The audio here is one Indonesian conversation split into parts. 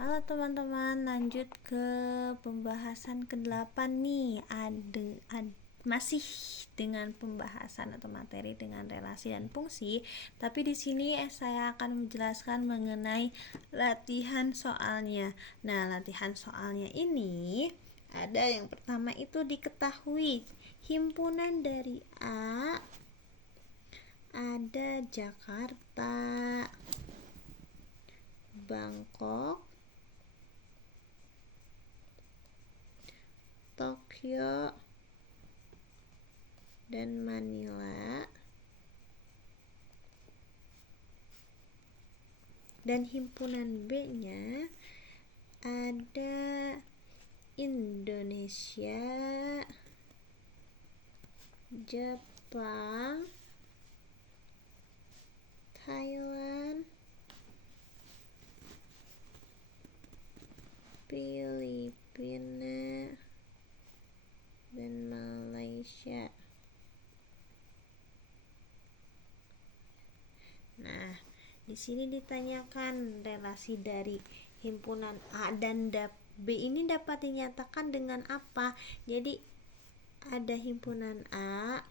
Halo teman-teman, lanjut ke pembahasan ke-8 nih. Masih dengan pembahasan atau materi dengan relasi dan fungsi, tapi di sini saya akan menjelaskan mengenai latihan soalnya. Nah, latihan soalnya ini ada yang pertama itu diketahui himpunan dari A ada Jakarta, Bangkok, Tokyo, dan Manila. Dan himpunan B-nya ada Indonesia, Jepang, Thailand, Filipina, dan Malaysia. Nah, di sini ditanyakan relasi dari himpunan A dan B ini dapat dinyatakan dengan apa? Jadi ada himpunan A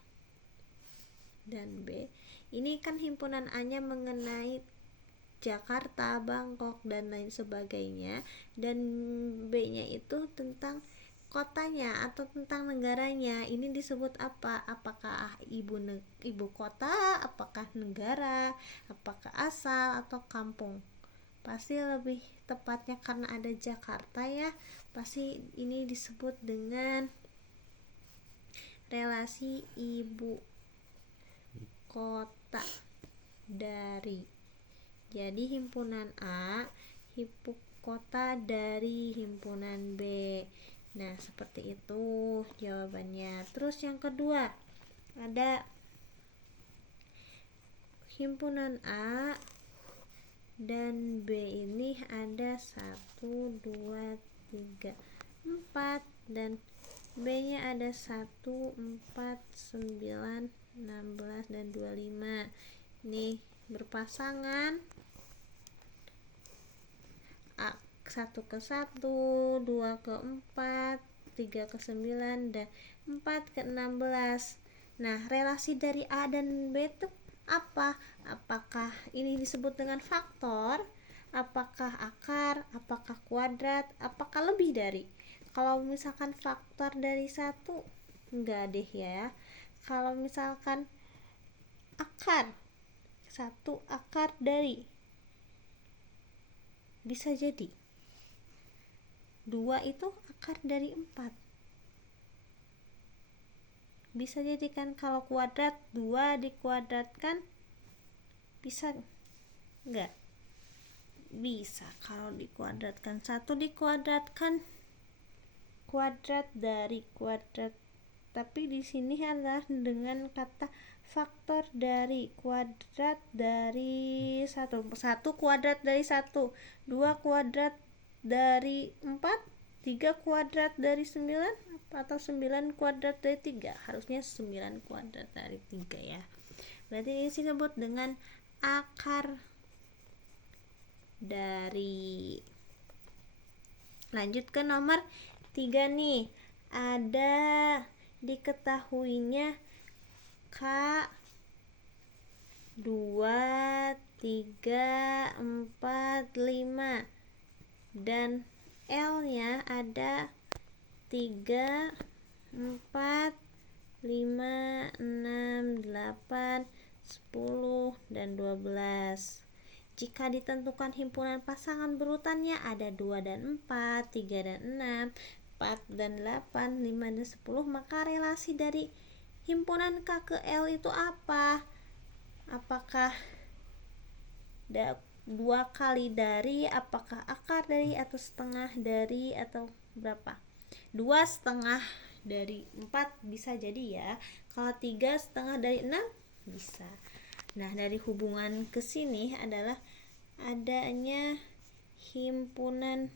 dan B. Ini kan himpunan A-nya mengenai Jakarta, Bangkok, dan lain sebagainya, dan B-nya itu tentang kotanya atau tentang negaranya. Ini disebut apa? Apakah ibu kota, apakah negara, apakah asal atau kampung? Pasti lebih tepatnya karena ada Jakarta ya, pasti ini disebut dengan relasi ibu kota dari. Jadi himpunan A ibu kota dari himpunan B. Nah, seperti itu jawabannya. Terus yang kedua, ada himpunan A dan B ini ada 1, 2, 3, 4, dan B-nya ada 1, 4, 9, 16, dan 25. Ini berpasangan. 1 ke 1, 2 ke 4, 3 ke 9, dan 4 ke 16. Nah, relasi dari A dan B itu apa? Apakah ini disebut dengan faktor? Apakah akar? Apakah kuadrat? Apakah lebih dari? Kalau misalkan faktor dari 1, enggak deh ya. Kalau misalkan akar, 1 akar dari, bisa jadi 2 itu akar dari 4. Bisa jadi kan kalau kuadrat 2 dikuadratkan bisa enggak? Bisa. Kalau dikuadratkan 1 dikuadratkan kuadrat dari kuadrat. Tapi di sini adalah dengan kata faktor dari, kuadrat dari 1. 1 kuadrat dari 1, 2 kuadrat dari 4, 3 kuadrat dari 9, atau 9 kuadrat dari 3. Harusnya 9 kuadrat dari 3 ya. Berarti ini disebut dengan akar dari. Lanjut ke nomor 3 nih. Ada diketahuinya K 2, 3, 4, 5, dan L-nya ada 3, 4, 5, 6, 8, 10, dan 12. Jika ditentukan himpunan pasangan berurutannya ada 2 dan 4, 3 dan 6, 4 dan 8, 5 dan 10, maka relasi dari himpunan K ke L itu apa? Apakah 2 kali dari, apakah akar dari, atau setengah dari, atau berapa? 2 setengah dari 4 bisa jadi ya. Kalau 3 setengah dari 6 bisa. Nah, dari hubungan ke sini adalah adanya himpunan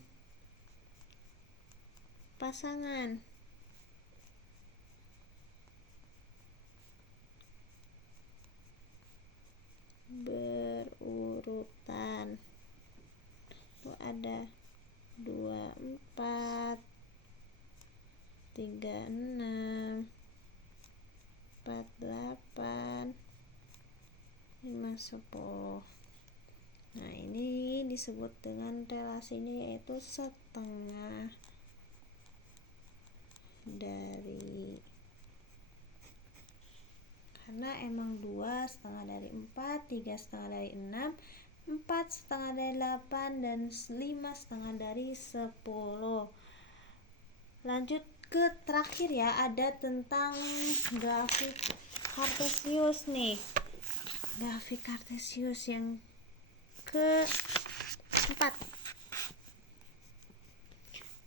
pasangan berurutan. Itu ada 24, 36, 48, 5, 10. Nah, ini disebut dengan relasinya yaitu setengah dari, karena emang 2 setengah dari 4, 3 setengah dari 6, 4 setengah dari 8, dan 5 setengah dari 10. Lanjut ke terakhir ya, ada tentang grafik kartesius nih. Grafik kartesius yang keempat.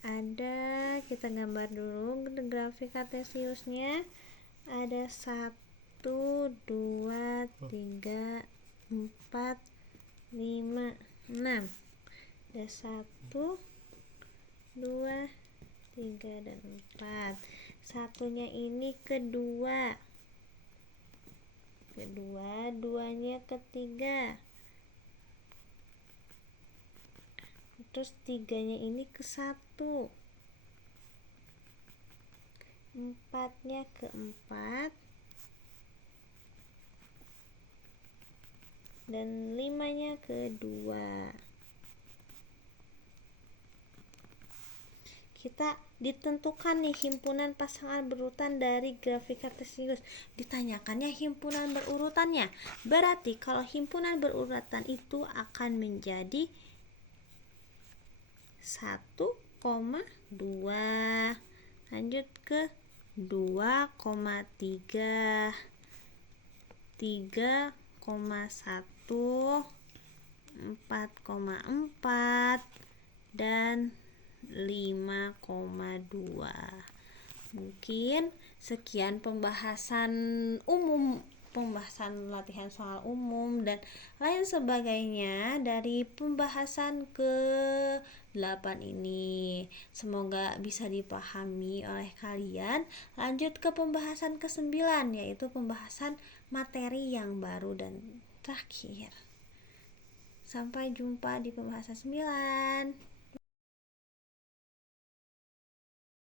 Ada, kita gambar dulu grafik kartesiusnya. Ada 1, 2, 3, 4, 5, 6. Ada 1, 2, 3, dan 4. Satunya ini kedua, duanya ketiga, terus tiganya ini ke 1, 4-nya ke 4, dan 5-nya ke 2. Kita ditentukan nih himpunan pasangan berurutan dari grafik kartesius. Ditanyakannya himpunan berurutannya. Berarti kalau himpunan berurutan itu akan menjadi 1,2. Lanjut ke 2,3, 3,1, 4,4, dan 5,2. Mungkin sekian pembahasan latihan soal umum dan lain sebagainya dari pembahasan ke-8 ini. Semoga bisa dipahami oleh kalian. Lanjut ke pembahasan ke-9, yaitu pembahasan materi yang baru dan terakhir. Sampai jumpa di pembahasan 9.